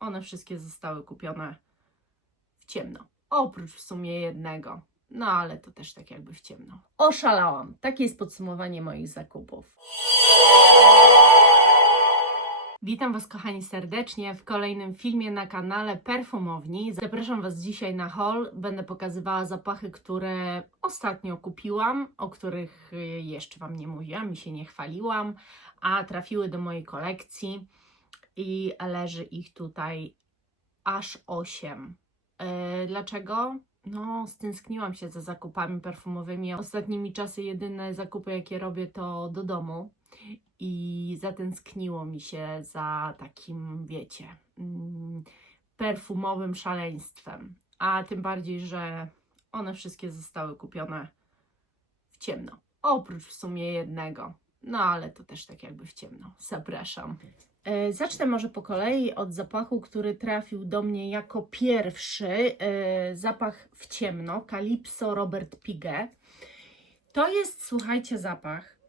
one wszystkie zostały kupione w ciemno. Oprócz w sumie jednego. No ale to też tak jakby w ciemno. Oszalałam. Takie jest podsumowanie moich zakupów. Witam Was kochani serdecznie w kolejnym filmie na kanale Perfumowni. Zapraszam Was dzisiaj na haul. Będę pokazywała zapachy, które ostatnio kupiłam, o których jeszcze Wam nie mówiłam i się nie chwaliłam, a trafiły do mojej kolekcji i leży ich tutaj aż 8. Dlaczego? No, stęskniłam się za zakupami perfumowymi. Ostatnimi czasy jedyne zakupy, jakie robię, to do domu. I zatęskniło mi się za takim, wiecie, perfumowym szaleństwem. A tym bardziej, że one wszystkie zostały kupione w ciemno. Oprócz w sumie jednego. No ale to też tak jakby w ciemno. Zapraszam. Zacznę może po kolei od zapachu, który trafił do mnie jako pierwszy. Zapach w ciemno. Calypso Robert Piguet. To jest, słuchajcie, zapach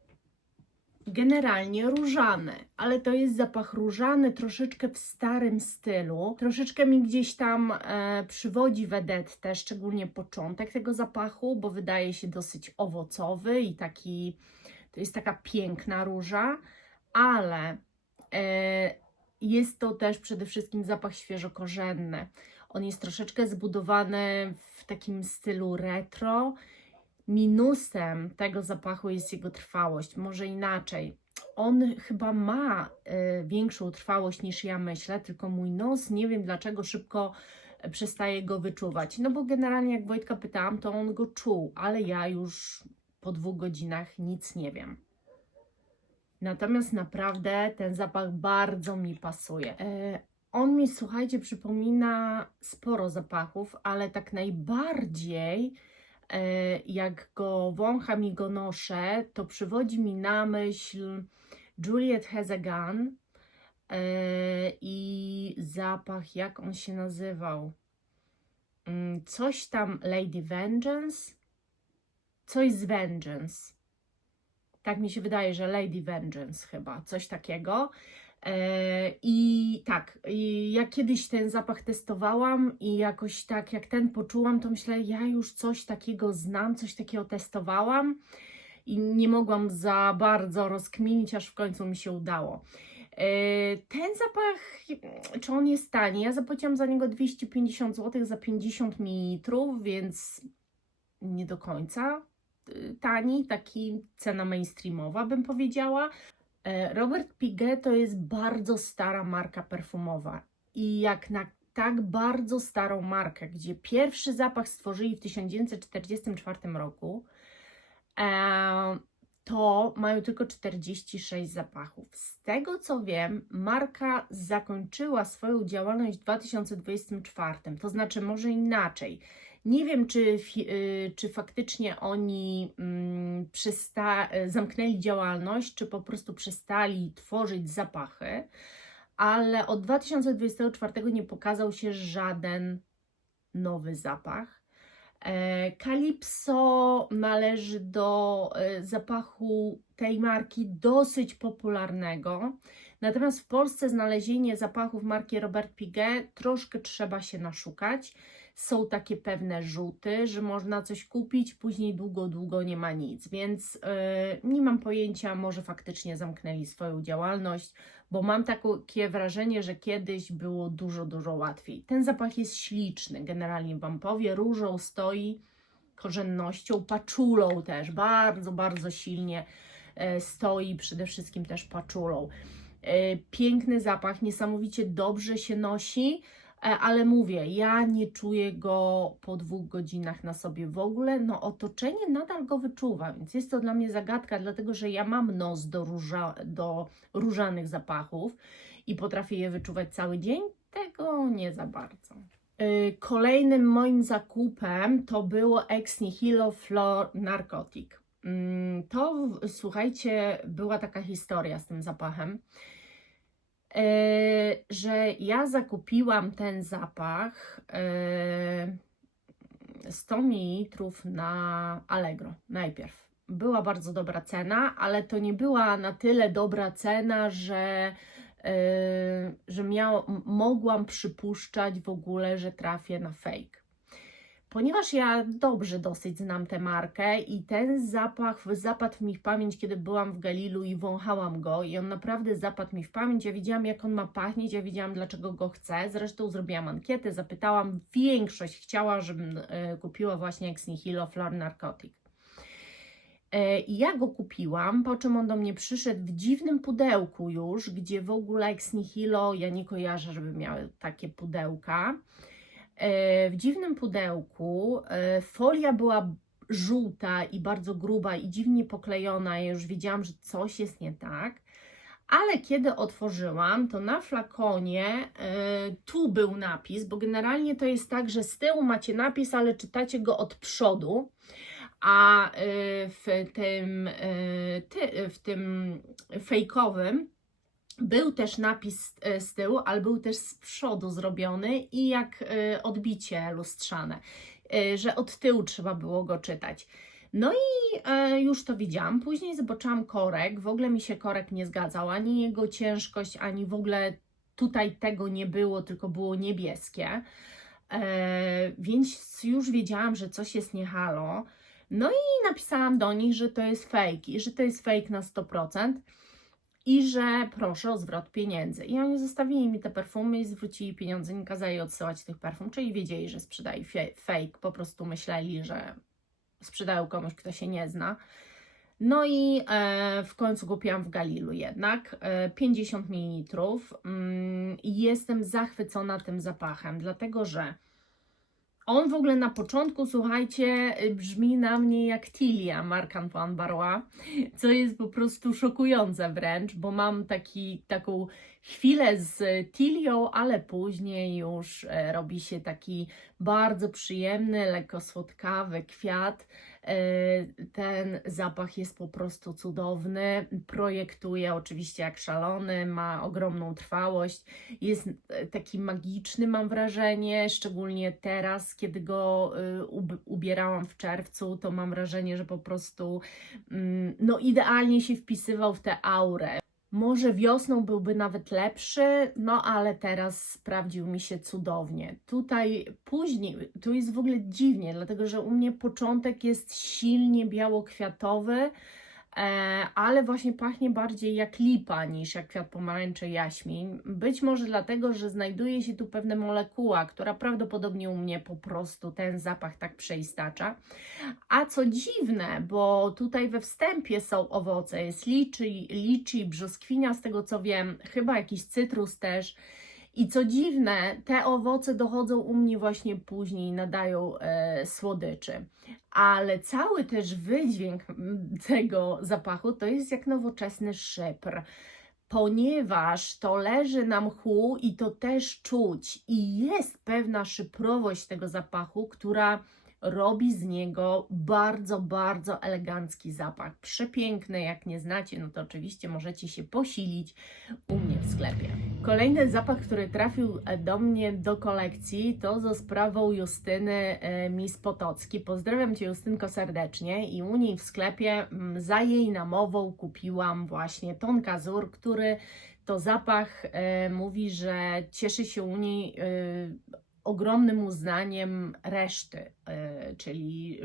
generalnie różany, ale to jest zapach różany troszeczkę w starym stylu. Troszeczkę mi gdzieś tam przywodzi Vedettę, szczególnie początek tego zapachu, bo wydaje się dosyć owocowy i taki, to jest taka piękna róża, ale jest to też przede wszystkim zapach świeżokorzenny. On jest troszeczkę zbudowany w takim stylu retro. Minusem tego zapachu jest jego trwałość, może inaczej. On chyba ma większą trwałość niż ja myślę, tylko mój nos, nie wiem dlaczego, szybko przestaje go wyczuwać. No bo generalnie jak Wojtka pytałam, to on go czuł, ale ja już po 2 godzinach nic nie wiem. Natomiast naprawdę ten zapach bardzo mi pasuje. On mi, słuchajcie, przypomina sporo zapachów, ale tak najbardziej jak go wącham i go noszę, to przywodzi mi na myśl Juliet Has a Gun i zapach, jak on się nazywał? Coś tam Lady Vengeance? Coś z Vengeance. Tak mi się wydaje, że Lady Vengeance chyba, coś takiego. I tak, ja kiedyś ten zapach testowałam i jakoś tak, jak ten poczułam, to myślę, ja już coś takiego znam, coś takiego testowałam i nie mogłam za bardzo rozkminić, aż w końcu mi się udało. Ten zapach, czy on jest tani? Ja zapłaciłam za niego 250 zł za 50 ml, więc nie do końca tani, taki cena mainstreamowa bym powiedziała. Robert Piguet to jest bardzo stara marka perfumowa i jak na tak bardzo starą markę, gdzie pierwszy zapach stworzyli w 1944 roku, to mają tylko 46 zapachów. Z tego co wiem, marka zakończyła swoją działalność w 2024, to znaczy może inaczej. Nie wiem, czy faktycznie oni zamknęli działalność, czy po prostu przestali tworzyć zapachy, ale od 2024 nie pokazał się żaden nowy zapach. Calypso należy do zapachu tej marki dosyć popularnego, natomiast w Polsce znalezienie zapachów marki Robert Piguet troszkę trzeba się naszukać. Są takie pewne rzuty, że można coś kupić, później długo nie ma nic, więc nie mam pojęcia, może faktycznie zamknęli swoją działalność, bo mam takie wrażenie, że kiedyś było dużo łatwiej. Ten zapach jest śliczny, generalnie Wam powiem, różą stoi, korzennością, paczulą też, bardzo silnie stoi, przede wszystkim też paczulą. Piękny zapach, niesamowicie dobrze się nosi, ale mówię, ja nie czuję go po 2 godzinach na sobie w ogóle, no otoczenie nadal go wyczuwa, więc jest to dla mnie zagadka, dlatego że ja mam nos do różanych zapachów i potrafię je wyczuwać cały dzień, tego nie za bardzo. Kolejnym moim zakupem to było Ex Nihilo Flor Narcotic. To, słuchajcie, była taka historia z tym zapachem, że ja zakupiłam ten zapach 100 ml na Allegro najpierw. Była bardzo dobra cena, ale to nie była na tyle dobra cena, że że mogłam przypuszczać w ogóle, że trafię na fake. Ponieważ ja dobrze dosyć znam tę markę i ten zapach zapadł mi w pamięć, kiedy byłam w Galilu i wąchałam go i on naprawdę zapadł mi w pamięć. Ja wiedziałam, jak on ma pachnieć, ja wiedziałam, dlaczego go chcę. Zresztą zrobiłam ankietę, zapytałam, większość chciała, żebym kupiła właśnie Ex Nihilo Flor Narcotic. I ja go kupiłam, po czym on do mnie przyszedł w dziwnym pudełku już, gdzie w ogóle Ex Nihilo, ja nie kojarzę, żeby miały takie pudełka. W dziwnym pudełku, folia była żółta i bardzo gruba i dziwnie poklejona, ja już wiedziałam, że coś jest nie tak, ale kiedy otworzyłam, to na flakonie tu był napis, bo generalnie to jest tak, że z tyłu macie napis, ale czytacie go od przodu, a w tym fejkowym był też napis z tyłu, ale był też z przodu zrobiony i jak odbicie lustrzane, że od tyłu trzeba było go czytać. No i już to widziałam. Później zobaczyłam korek. W ogóle mi się korek nie zgadzał, ani jego ciężkość, ani w ogóle tutaj tego nie było, tylko było niebieskie. Więc już wiedziałam, że coś jest nie halo. No i napisałam do nich, że to jest fake i że to jest fake na 100%. I że proszę o zwrot pieniędzy. I oni zostawili mi te perfumy i zwrócili pieniądze, nie kazali odsyłać tych perfum, czyli wiedzieli, że sprzedają fake, po prostu myśleli, że sprzedają komuś, kto się nie zna. No i w końcu kupiłam w Galilu jednak 50 ml i jestem zachwycona tym zapachem, dlatego że on w ogóle na początku, słuchajcie, brzmi na mnie jak Tilia Marc Antoine Barrois, co jest po prostu szokujące wręcz, bo mam taką chwilę z Tilią, ale później już robi się taki bardzo przyjemny, lekko słodkawy kwiat. Ten zapach jest po prostu cudowny, projektuje oczywiście jak szalony, ma ogromną trwałość, jest taki magiczny, mam wrażenie, szczególnie teraz, kiedy go ubierałam w czerwcu, to mam wrażenie, że po prostu no idealnie się wpisywał w tę aurę. Może wiosną byłby nawet lepszy, no ale teraz sprawdził mi się cudownie. Tutaj później, tu jest w ogóle dziwnie, dlatego że u mnie początek jest silnie biało-kwiatowy, ale właśnie pachnie bardziej jak lipa niż jak kwiat pomarańczy jaśmin. Być może dlatego, że znajduje się tu pewna molekuła, która prawdopodobnie u mnie po prostu ten zapach tak przeistacza. A co dziwne, bo tutaj we wstępie są owoce, jest liczy, brzoskwinia, z tego co wiem, chyba jakiś cytrus też. I co dziwne, te owoce dochodzą u mnie właśnie później i nadają słodyczy. Ale cały też wydźwięk tego zapachu to jest jak nowoczesny szypr, ponieważ to leży na mchu i to też czuć. I jest pewna szyprowość tego zapachu, która robi z niego bardzo, bardzo elegancki zapach. Przepiękny, jak nie znacie, no to oczywiście możecie się posilić u mnie w sklepie. Kolejny zapach, który trafił do mnie do kolekcji, to za sprawą Justyny Miss Potocki. Pozdrawiam Cię, Justynko, serdecznie i u niej w sklepie za jej namową kupiłam właśnie Ton Kazur, który to zapach mówi, że cieszy się u niej ogromnym uznaniem reszty, czyli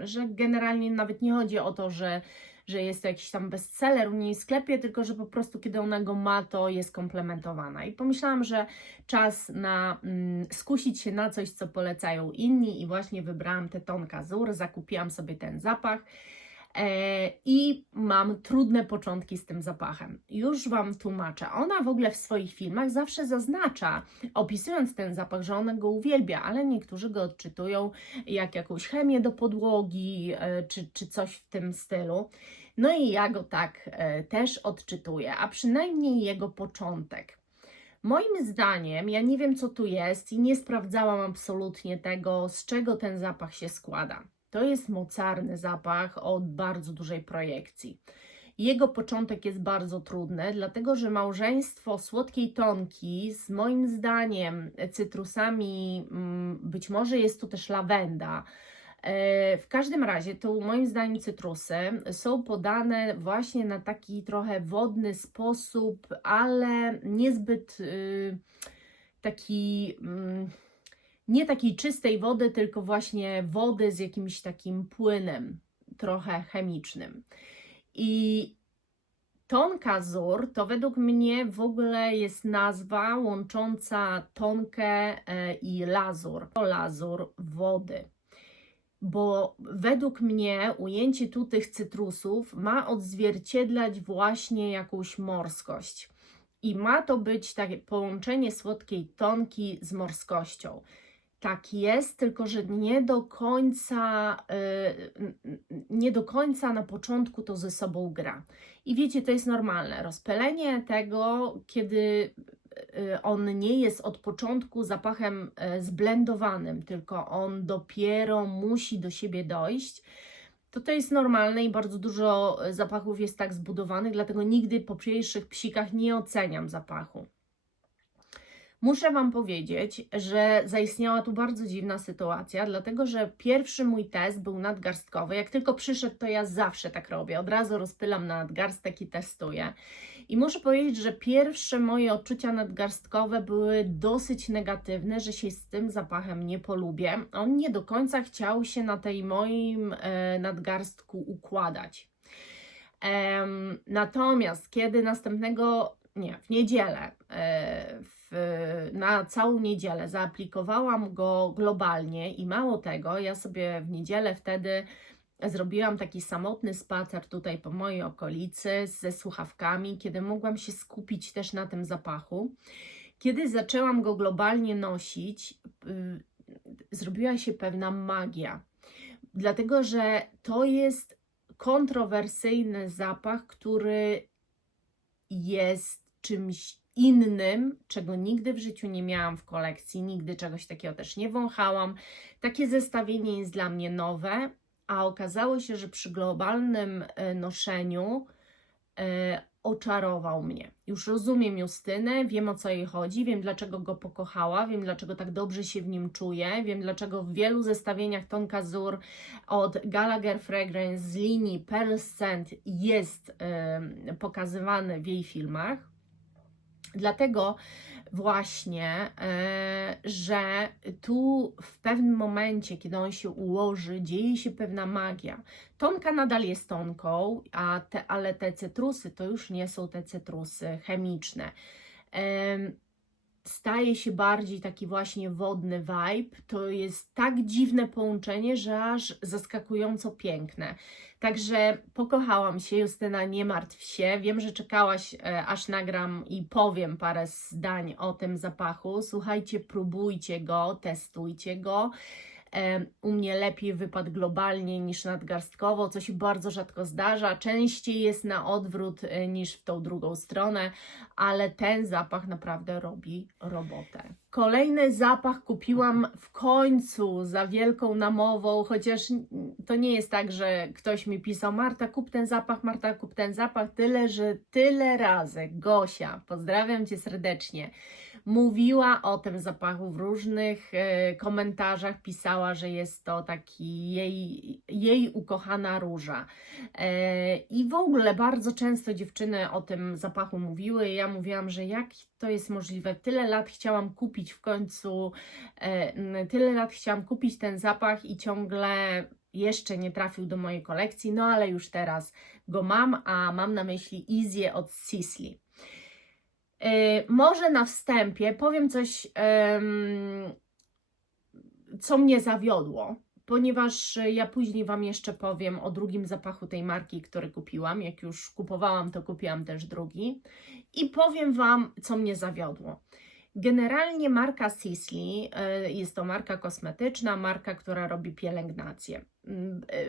że generalnie nawet nie chodzi o to, że jest to jakiś tam bestseller u niej w sklepie, tylko że po prostu kiedy ona go ma, to jest komplementowana. I pomyślałam, że czas na skusić się na coś, co polecają inni i właśnie wybrałam te Ton Kazur, zakupiłam sobie ten zapach. I mam trudne początki z tym zapachem. Już Wam tłumaczę. Ona w ogóle w swoich filmach zawsze zaznacza, opisując ten zapach, że ona go uwielbia, ale niektórzy go odczytują jak jakąś chemię do podłogi, czy coś w tym stylu. No i ja go tak też odczytuję, a przynajmniej jego początek. Moim zdaniem, ja nie wiem co tu jest i nie sprawdzałam absolutnie tego, z czego ten zapach się składa. To jest mocarny zapach o bardzo dużej projekcji. Jego początek jest bardzo trudny, dlatego że małżeństwo słodkiej tonki z moim zdaniem cytrusami, być może jest tu też lawenda, W każdym razie, to moim zdaniem cytrusy są podane właśnie na taki trochę wodny sposób, ale niezbyt taki, nie takiej czystej wody, tylko właśnie wody z jakimś takim płynem, trochę chemicznym. I tonka zur to według mnie w ogóle jest nazwa łącząca tonkę i lazur. Lazur wody. Bo według mnie ujęcie tu tych cytrusów ma odzwierciedlać właśnie jakąś morskość. I ma to być takie połączenie słodkiej tonki z morskością. Tak jest, tylko że nie do końca na początku to ze sobą gra. I wiecie, to jest normalne. Rozpylenie tego, kiedy on nie jest od początku zapachem zblendowanym, tylko on dopiero musi do siebie dojść, to jest normalne i bardzo dużo zapachów jest tak zbudowanych, dlatego nigdy po pierwszych psikach nie oceniam zapachu. Muszę Wam powiedzieć, że zaistniała tu bardzo dziwna sytuacja, dlatego że pierwszy mój test był nadgarstkowy. Jak tylko przyszedł, to ja zawsze tak robię. Od razu rozpylam na nadgarstek i testuję. I muszę powiedzieć, że pierwsze moje odczucia nadgarstkowe były dosyć negatywne, że się z tym zapachem nie polubię. On nie do końca chciał się na tej moim nadgarstku układać. Natomiast kiedy w niedzielę, na całą niedzielę zaaplikowałam go globalnie i mało tego, ja sobie w niedzielę wtedy zrobiłam taki samotny spacer tutaj po mojej okolicy ze słuchawkami, kiedy mogłam się skupić też na tym zapachu. Kiedy zaczęłam go globalnie nosić, zrobiła się pewna magia, dlatego że to jest kontrowersyjny zapach, który jest czymś innym, czego nigdy w życiu nie miałam w kolekcji, nigdy czegoś takiego też nie wąchałam. Takie zestawienie jest dla mnie nowe, a okazało się, że przy globalnym noszeniu oczarował mnie. Już rozumiem Justynę, wiem o co jej chodzi, wiem dlaczego go pokochała, wiem dlaczego tak dobrze się w nim czuję, wiem dlaczego w wielu zestawieniach Tonka Zur od Gallagher Fragrance z linii Pearl Scent jest pokazywany w jej filmach. Dlatego właśnie, że tu w pewnym momencie, kiedy on się ułoży, dzieje się pewna magia. Tonka nadal jest tonką, ale te cytrusy to już nie są te cytrusy chemiczne. Staje się bardziej taki właśnie wodny vibe. To jest tak dziwne połączenie, że aż zaskakująco piękne. Także pokochałam się, Justyna, nie martw się. Wiem, że czekałaś, aż nagram i powiem parę zdań o tym zapachu. Słuchajcie, próbujcie go, testujcie go. U mnie lepiej wypadł globalnie niż nadgarstkowo, co się bardzo rzadko zdarza. Częściej jest na odwrót niż w tą drugą stronę, ale ten zapach naprawdę robi robotę. Kolejny zapach kupiłam w końcu za wielką namową, chociaż to nie jest tak, że ktoś mi pisał: Marta, kup ten zapach, Marta, kup ten zapach, tyle, że tyle razy Gosia, pozdrawiam Cię serdecznie, mówiła o tym zapachu w różnych komentarzach, pisała, że jest to taki jej ukochana róża. I w ogóle bardzo często dziewczyny o tym zapachu mówiły. Ja mówiłam, że jak to jest możliwe? Tyle lat chciałam kupić w końcu, tyle lat chciałam kupić ten zapach i ciągle jeszcze nie trafił do mojej kolekcji, no ale już teraz go mam, a mam na myśli Easy od Sisley. Może na wstępie powiem coś, co mnie zawiodło, ponieważ ja później Wam jeszcze powiem o drugim zapachu tej marki, który kupiłam. Jak już kupowałam, to kupiłam też drugi. I powiem Wam, co mnie zawiodło. Generalnie marka Sisley jest to marka kosmetyczna, marka, która robi pielęgnację.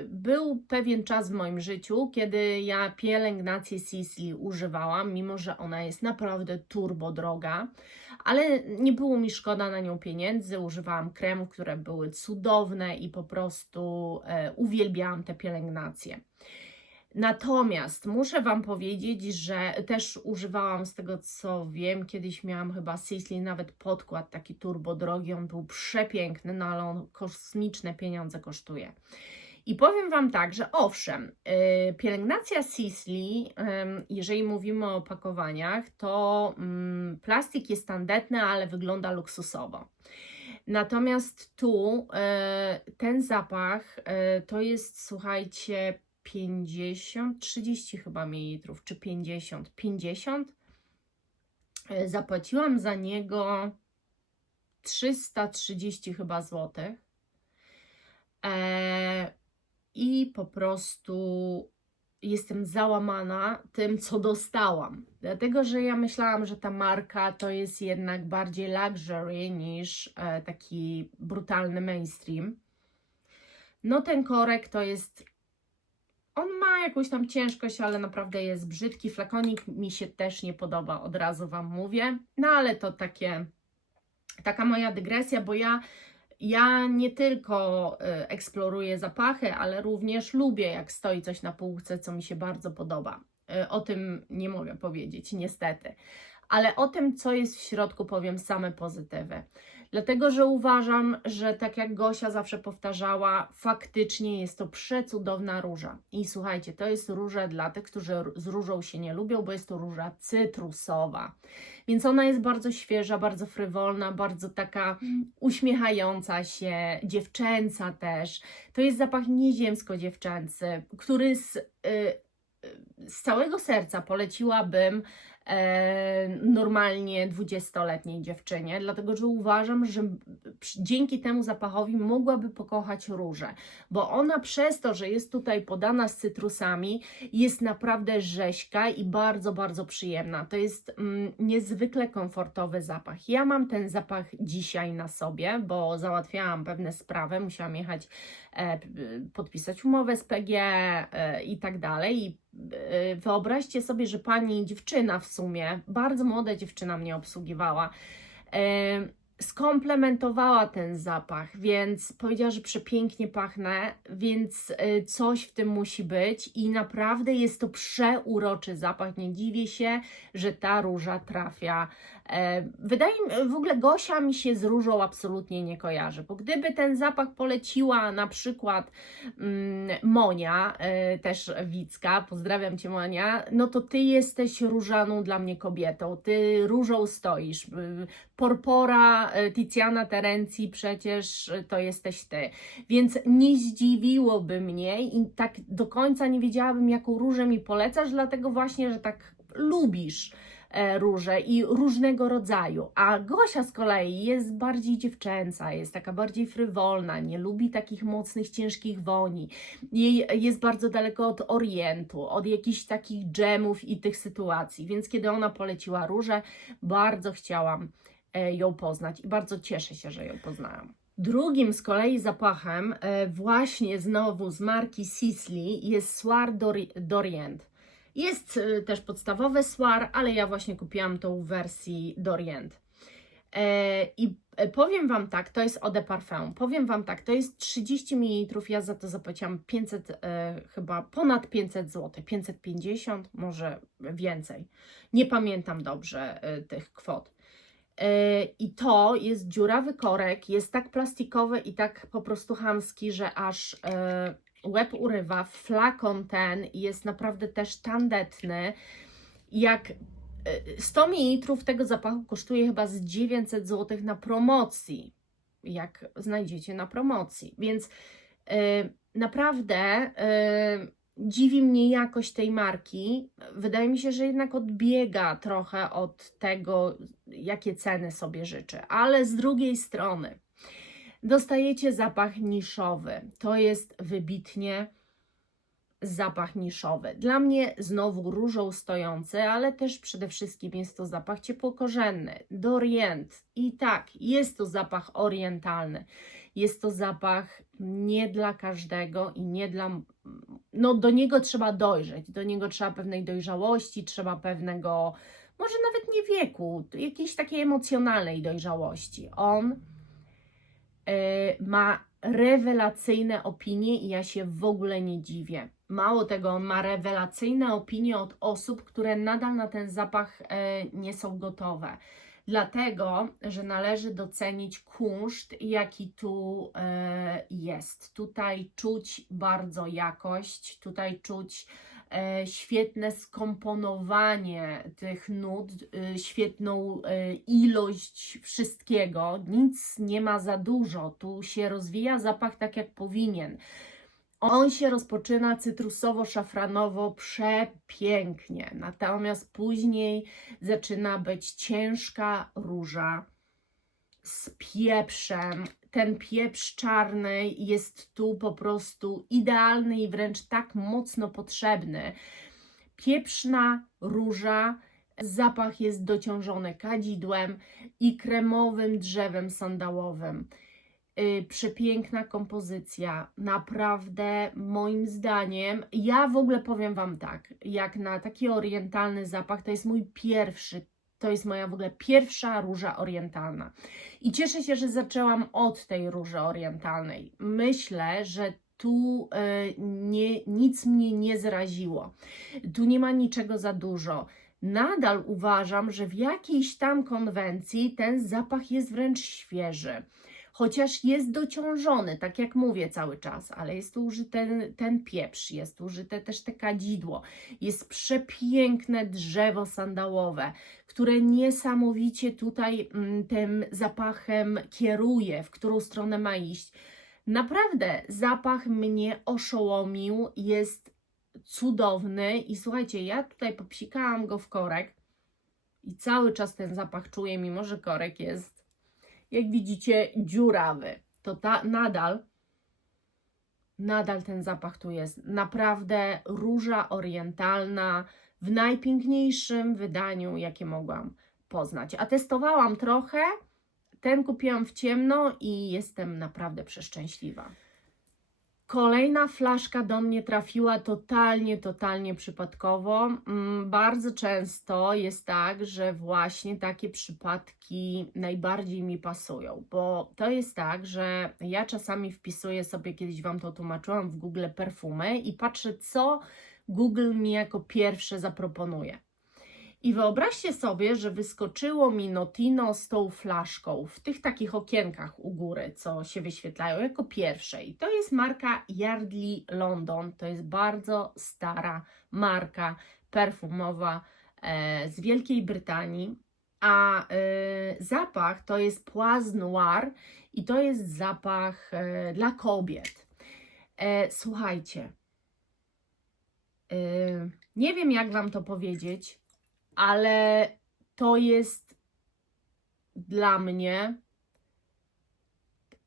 Był pewien czas w moim życiu, kiedy ja pielęgnację Sisley używałam, mimo że ona jest naprawdę turbo droga, ale nie było mi szkoda na nią pieniędzy. Używałam kremów, które były cudowne i po prostu uwielbiałam te pielęgnacje. Natomiast muszę Wam powiedzieć, że też używałam, z tego co wiem, kiedyś miałam chyba Sisley nawet podkład taki turbo drogi, on był przepiękny, no ale on kosmiczne pieniądze kosztuje. I powiem Wam tak, że owszem, pielęgnacja Sisley, jeżeli mówimy o opakowaniach, to plastik jest tandetny, ale wygląda luksusowo. Natomiast tu ten zapach to jest, słuchajcie, 50, 30 chyba mililitrów, czy 50, 50. Zapłaciłam za niego 330 chyba złotych. I po prostu jestem załamana tym, co dostałam. Dlatego, że ja myślałam, że ta marka to jest jednak bardziej luxury niż taki brutalny mainstream. No ten korek to jest... On ma jakąś tam ciężkość, ale naprawdę jest brzydki. Flakonik mi się też nie podoba, od razu Wam mówię. No ale to taka moja dygresja, bo ja nie tylko eksploruję zapachy, ale również lubię, jak stoi coś na półce, co mi się bardzo podoba. O tym nie mogę powiedzieć, niestety. Ale o tym, co jest w środku, powiem same pozytywy. Dlatego, że uważam, że tak jak Gosia zawsze powtarzała, faktycznie jest to przecudowna róża. I słuchajcie, to jest róża dla tych, którzy z różą się nie lubią, bo jest to róża cytrusowa. Więc ona jest bardzo świeża, bardzo frywolna, bardzo taka uśmiechająca się, dziewczęca też. To jest zapach nieziemsko-dziewczęcy, który z całego serca poleciłabym normalnie 20-letniej dziewczynie, dlatego że uważam, że dzięki temu zapachowi mogłaby pokochać różę, bo ona przez to, że jest tutaj podana z cytrusami, jest naprawdę rzeźka i bardzo, bardzo przyjemna. To jest niezwykle komfortowy zapach. Ja mam ten zapach dzisiaj na sobie, bo załatwiałam pewne sprawy, musiałam jechać podpisać umowę z PG i tak dalej. I wyobraźcie sobie, że pani dziewczyna w sumie, bardzo młoda dziewczyna mnie obsługiwała, skomplementowała ten zapach, więc powiedziała, że przepięknie pachnę, więc coś w tym musi być i naprawdę jest to przeuroczy zapach. Nie dziwię się, że ta róża trafia. Wydaje mi w ogóle Gosia mi się z różą absolutnie nie kojarzy, bo gdyby ten zapach poleciła na przykład Monia, też Wicka, pozdrawiam Cię Monia, no to Ty jesteś różaną dla mnie kobietą, Ty różą stoisz. Porpora Tiziana Terenzi przecież to jesteś Ty, więc nie zdziwiłoby mnie i tak do końca nie wiedziałabym, jaką różę mi polecasz, dlatego właśnie, że tak lubisz róże i różnego rodzaju, a Gosia z kolei jest bardziej dziewczęca, jest taka bardziej frywolna, nie lubi takich mocnych, ciężkich woni, jej jest bardzo daleko od orientu, od jakichś takich dżemów i tych sytuacji, więc kiedy ona poleciła różę, bardzo chciałam ją poznać i bardzo cieszę się, że ją poznałam. Drugim z kolei zapachem, właśnie znowu z marki Sisley, jest Soir d'Orient. Jest też podstawowy Soir, ale ja właśnie kupiłam tą w wersji d'Orient. I powiem Wam tak, to jest Eau de Parfum. Powiem Wam tak, to jest 30 ml, ja za to zapłaciłam 500, chyba ponad 500 zł, 550, może więcej. Nie pamiętam dobrze tych kwot. I to jest dziurawy korek, jest tak plastikowy i tak po prostu chamski, że aż łeb urywa. Flakon ten jest naprawdę też tandetny. Jak 100 ml tego zapachu kosztuje chyba z 900 zł na promocji, jak znajdziecie na promocji, więc naprawdę dziwi mnie jakość tej marki. Wydaje mi się, że jednak odbiega trochę od tego, jakie ceny sobie życzę, ale z drugiej strony dostajecie zapach niszowy. To jest wybitnie zapach niszowy. Dla mnie znowu różą stojący, ale też przede wszystkim jest to zapach ciepłokorzenny, d'Orient. I tak, jest to zapach orientalny. Jest to zapach nie dla każdego i nie dla... No do niego trzeba dojrzeć, do niego trzeba pewnej dojrzałości, trzeba pewnego, może nawet nie wieku, jakiejś takiej emocjonalnej dojrzałości. On ma rewelacyjne opinie i ja się w ogóle nie dziwię. Mało tego, on ma rewelacyjne opinie od osób, które nadal na ten zapach nie są gotowe. Dlatego, że należy docenić kunszt, jaki tu jest. Tutaj czuć bardzo jakość, tutaj czuć świetne skomponowanie tych nut, świetną ilość wszystkiego. Nic nie ma za dużo. Tu się rozwija zapach tak, jak powinien. On się rozpoczyna cytrusowo-szafranowo przepięknie, natomiast później zaczyna być ciężka róża z pieprzem. Ten pieprz czarny jest tu po prostu idealny i wręcz tak mocno potrzebny. Pieprzna róża, zapach jest dociążony kadzidłem i kremowym drzewem sandałowym. Przepiękna kompozycja, naprawdę moim zdaniem, ja w ogóle powiem Wam tak, jak na taki orientalny zapach, to jest mój pierwszy, to jest moja w ogóle pierwsza róża orientalna i cieszę się, że zaczęłam od tej róży orientalnej. Myślę, że tu nic mnie nie zraziło, tu nie ma niczego za dużo. Nadal uważam, że w jakiejś tam konwencji ten zapach jest wręcz świeży. Chociaż jest dociążony, tak jak mówię cały czas, ale jest tu użyty ten pieprz, jest tu użyte też te kadzidło, jest przepiękne drzewo sandałowe, które niesamowicie tutaj tym zapachem kieruje, w którą stronę ma iść. Naprawdę zapach mnie oszołomił, jest cudowny i słuchajcie, ja tutaj popsikałam go w korek i cały czas ten zapach czuję, mimo że korek jest, jak widzicie, dziurawy. To nadal ten zapach tu jest. Naprawdę róża orientalna w najpiękniejszym wydaniu, jakie mogłam poznać. A testowałam trochę, ten kupiłam w ciemno i jestem naprawdę przeszczęśliwa. Kolejna flaszka do mnie trafiła totalnie przypadkowo. Bardzo często jest tak, że właśnie takie przypadki najbardziej mi pasują, bo to jest tak, że ja czasami wpisuję sobie, kiedyś Wam to tłumaczyłam, w Google perfumy i patrzę, co Google mi jako pierwsze zaproponuje. I wyobraźcie sobie, że wyskoczyło mi Notino z tą flaszką w tych takich okienkach u góry, co się wyświetlają jako pierwsze. I to jest marka Yardley London. To jest bardzo stara marka perfumowa z Wielkiej Brytanii. A zapach to jest Poise Noir i to jest zapach dla kobiet. Słuchajcie, nie wiem, jak Wam to powiedzieć, ale to jest dla mnie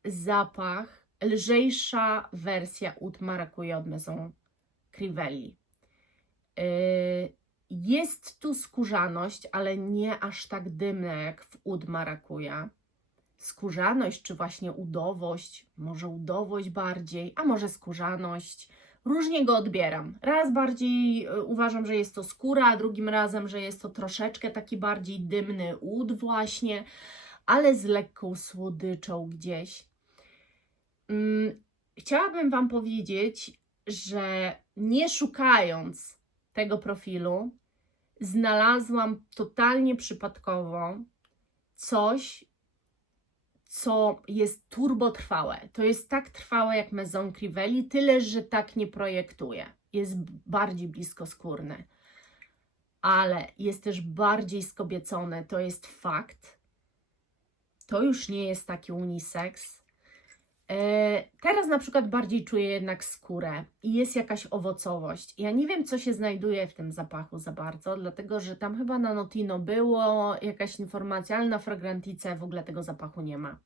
zapach, lżejsza wersja Oud Maracuja od Maison Crivelli. Jest tu skórzaność, ale nie aż tak dymna jak w Oud Maracuja. Skórzaność, czy właśnie udowość, może udowość bardziej, a może skórzaność. Różnie go odbieram. Raz bardziej uważam, że jest to skóra, a drugim razem, że jest to troszeczkę taki bardziej dymny oud właśnie, ale z lekką słodyczą gdzieś. Chciałabym Wam powiedzieć, że nie szukając tego profilu, znalazłam totalnie przypadkowo coś, co jest turbotrwałe. To jest tak trwałe jak Maison Crivelli, tyle że tak nie projektuje. Jest bardziej bliskoskórny, ale jest też bardziej skobiecone. To jest fakt. To już nie jest taki unisex. Teraz na przykład bardziej czuję jednak skórę i jest jakaś owocowość. Ja nie wiem, co się znajduje w tym zapachu za bardzo, dlatego że tam chyba na Notino było jakaś informacja, ale na Fragrantice w ogóle tego zapachu nie ma.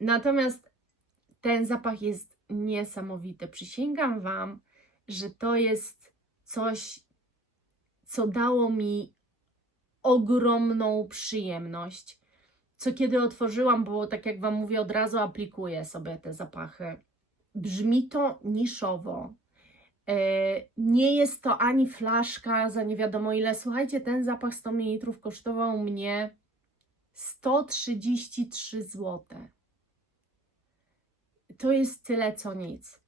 Natomiast ten zapach jest niesamowity. Przysięgam Wam, że to jest coś, co dało mi ogromną przyjemność. Co kiedy otworzyłam, bo tak jak Wam mówię, od razu aplikuję sobie te zapachy. Brzmi to niszowo. Nie jest to ani flaszka za nie wiadomo ile. Słuchajcie, ten zapach 100 ml kosztował mnie 133 zł. To jest tyle co nic.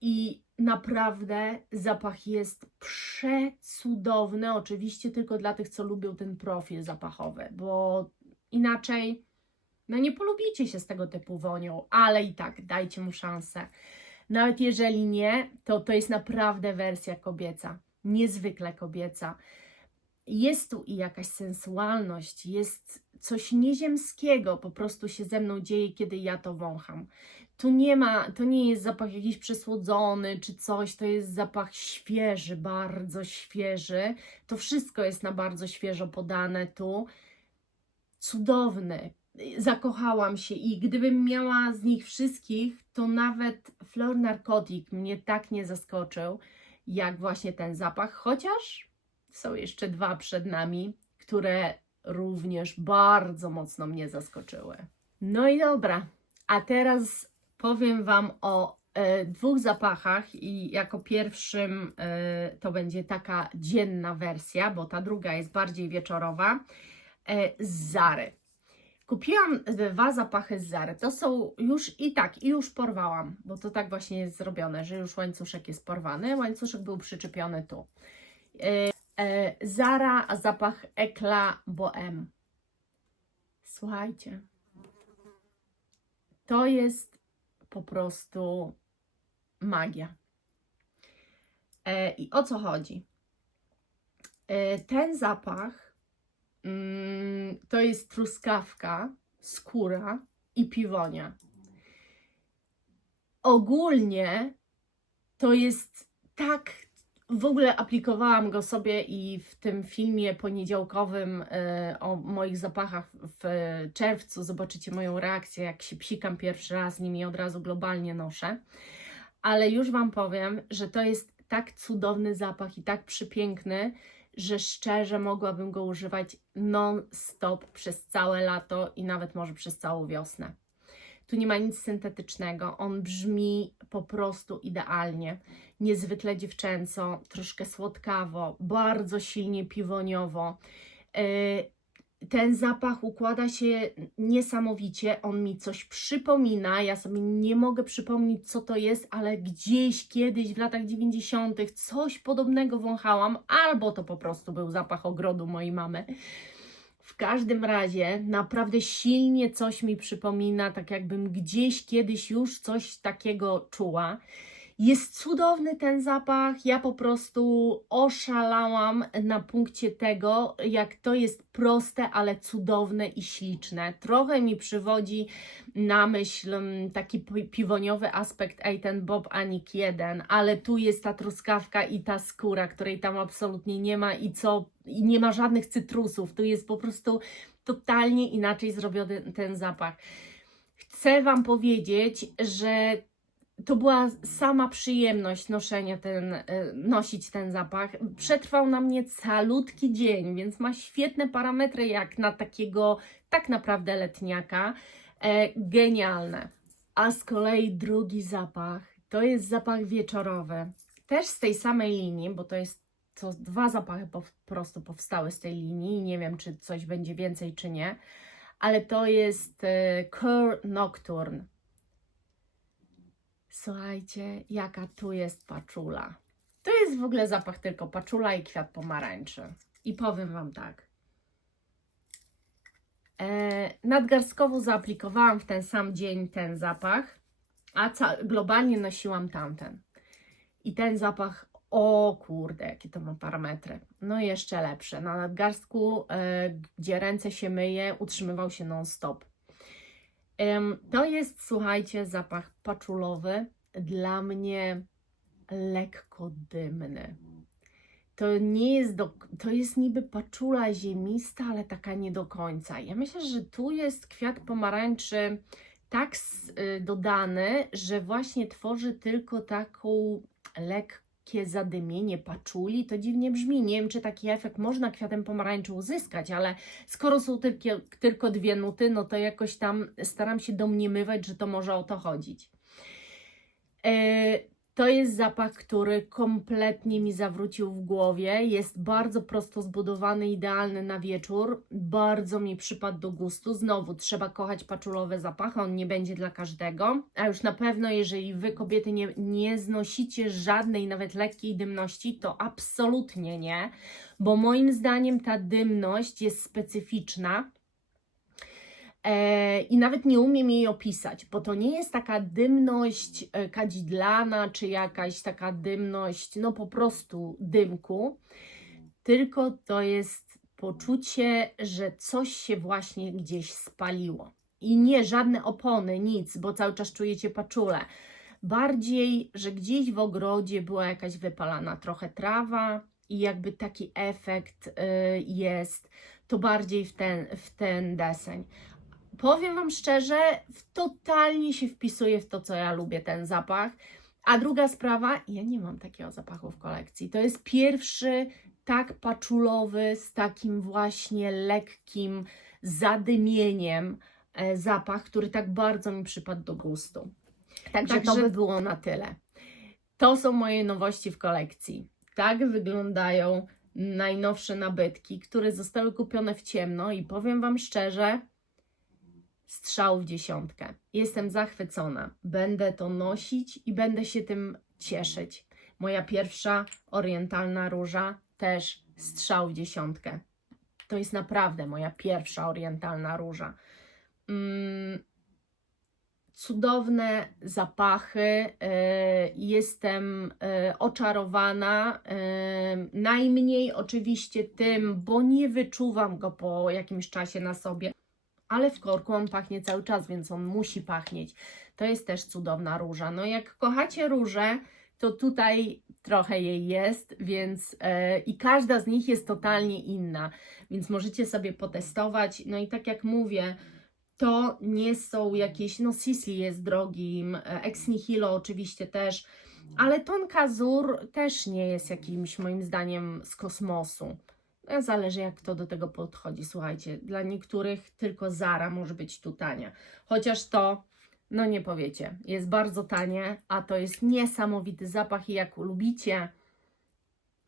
I naprawdę zapach jest przecudowny, oczywiście tylko dla tych, co lubią ten profil zapachowy, bo inaczej no nie polubicie się z tego typu wonią, ale i tak dajcie mu szansę. Nawet jeżeli nie, to jest naprawdę wersja kobieca, niezwykle kobieca. Jest tu i jakaś sensualność, jest coś nieziemskiego, po prostu się ze mną dzieje, kiedy ja to wącham. To nie jest zapach jakiś przesłodzony czy coś, to jest zapach świeży, bardzo świeży. To wszystko jest na bardzo świeżo podane tu. Cudowny. Zakochałam się i gdybym miała z nich wszystkich, to nawet Fleur Narcotic mnie tak nie zaskoczył, jak właśnie ten zapach, chociaż są jeszcze dwa przed nami, które również bardzo mocno mnie zaskoczyły. No i dobra, a teraz powiem Wam o dwóch zapachach i jako pierwszym to będzie taka dzienna wersja, bo ta druga jest bardziej wieczorowa, z Zary. Kupiłam dwa zapachy z Zary. To są już porwałam, bo to tak właśnie jest zrobione, że już łańcuszek jest porwany. Łańcuszek był przyczepiony tu. Zara, a zapach Eclat Bohème. Słuchajcie, to jest po prostu magia. I o co chodzi? Ten zapach to jest truskawka, skóra i piwonia. Ogólnie to jest tak, w ogóle aplikowałam go sobie i w tym filmie poniedziałkowym o moich zapachach w czerwcu zobaczycie moją reakcję, jak się psikam pierwszy raz nim i od razu globalnie noszę. Ale już Wam powiem, że to jest tak cudowny zapach i tak przepiękny, że szczerze mogłabym go używać non-stop przez całe lato i nawet może przez całą wiosnę. Tu nie ma nic syntetycznego, on brzmi po prostu idealnie, niezwykle dziewczęco, troszkę słodkawo, bardzo silnie piwoniowo. Ten zapach układa się niesamowicie, on mi coś przypomina, ja sobie nie mogę przypomnieć, co to jest, ale gdzieś kiedyś w latach 90. coś podobnego wąchałam, albo to po prostu był zapach ogrodu mojej mamy. W każdym razie naprawdę silnie coś mi przypomina, tak jakbym gdzieś kiedyś już coś takiego czuła. Jest cudowny ten zapach, ja po prostu oszalałam na punkcie tego, jak to jest proste, ale cudowne i śliczne. Trochę mi przywodzi na myśl taki piwoniowy aspekt Eight Bob Anik 1, ale tu jest ta truskawka i ta skóra, której tam absolutnie nie ma i nie ma żadnych cytrusów. Tu jest po prostu totalnie inaczej zrobiony ten zapach. Chcę Wam powiedzieć, że to była sama przyjemność nosić ten zapach. Przetrwał na mnie calutki dzień, więc ma świetne parametry jak na takiego tak naprawdę letniaka. Genialne. A z kolei drugi zapach to jest zapach wieczorowy. Też z tej samej linii, bo to dwa zapachy po prostu powstały z tej linii. Nie wiem, czy coś będzie więcej, czy nie. Ale to jest Coeur Nocturne. Słuchajcie, jaka tu jest paczula. To jest w ogóle zapach tylko paczula i kwiat pomarańczy. I powiem Wam tak. Nadgarstkowo zaaplikowałam w ten sam dzień ten zapach, a globalnie nosiłam tamten. I ten zapach, o kurde, jakie to ma parametry. No i jeszcze lepsze. Na nadgarstku, gdzie ręce się myje, utrzymywał się non-stop. To jest, słuchajcie, zapach paczulowy, dla mnie lekko dymny. To jest niby paczula ziemista, ale taka nie do końca. Ja myślę, że tu jest kwiat pomarańczy tak dodany, że właśnie tworzy tylko taką lekkie zadymienie paczuli. To dziwnie brzmi. Nie wiem, czy taki efekt można kwiatem pomarańczy uzyskać, ale skoro są tylko dwie nuty, no to jakoś tam staram się domniemywać, że to może o to chodzić. To jest zapach, który kompletnie mi zawrócił w głowie. Jest bardzo prosto zbudowany, idealny na wieczór. Bardzo mi przypadł do gustu. Znowu trzeba kochać paczulowe zapachy, on nie będzie dla każdego. A już na pewno, jeżeli Wy, kobiety, nie znosicie żadnej, nawet lekkiej dymności, to absolutnie nie, bo moim zdaniem ta dymność jest specyficzna. I nawet nie umiem jej opisać, bo to nie jest taka dymność kadzidlana, czy jakaś taka dymność, no po prostu dymku, tylko to jest poczucie, że coś się właśnie gdzieś spaliło. I nie żadne opony, nic, bo cały czas czujecie paczulę. Bardziej, że gdzieś w ogrodzie była jakaś wypalana trochę trawa i jakby taki efekt jest, to bardziej w ten deseń. Powiem Wam szczerze, totalnie się wpisuje w to, co ja lubię, ten zapach. A druga sprawa, ja nie mam takiego zapachu w kolekcji. To jest pierwszy tak paczulowy, z takim właśnie lekkim zadymieniem zapach, który tak bardzo mi przypadł do gustu. Także to by było na tyle. To są moje nowości w kolekcji. Tak wyglądają najnowsze nabytki, które zostały kupione w ciemno i powiem Wam szczerze, strzał w dziesiątkę. Jestem zachwycona. Będę to nosić i będę się tym cieszyć. Moja pierwsza orientalna róża też strzał w dziesiątkę. To jest naprawdę moja pierwsza orientalna róża. Cudowne zapachy. Jestem oczarowana. Najmniej oczywiście tym, bo nie wyczuwam go po jakimś czasie na sobie. Ale w korku on pachnie cały czas, więc on musi pachnieć. To jest też cudowna róża. No jak kochacie różę, to tutaj trochę jej jest, więc i każda z nich jest totalnie inna, więc możecie sobie potestować. No i tak jak mówię, to nie są jakieś, no Sisley jest drogim, Ex Nihilo oczywiście też, ale Tonka Azur też nie jest jakimś moim zdaniem z kosmosu. Zależy, jak kto do tego podchodzi. Słuchajcie, dla niektórych tylko Zara może być tu tania. Chociaż to, no nie powiecie, jest bardzo tanie, a to jest niesamowity zapach i jak lubicie,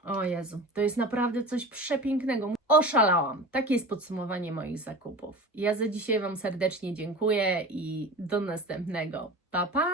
o Jezu, to jest naprawdę coś przepięknego. Oszalałam. Takie jest podsumowanie moich zakupów. Ja za dzisiaj Wam serdecznie dziękuję i do następnego. Pa, pa!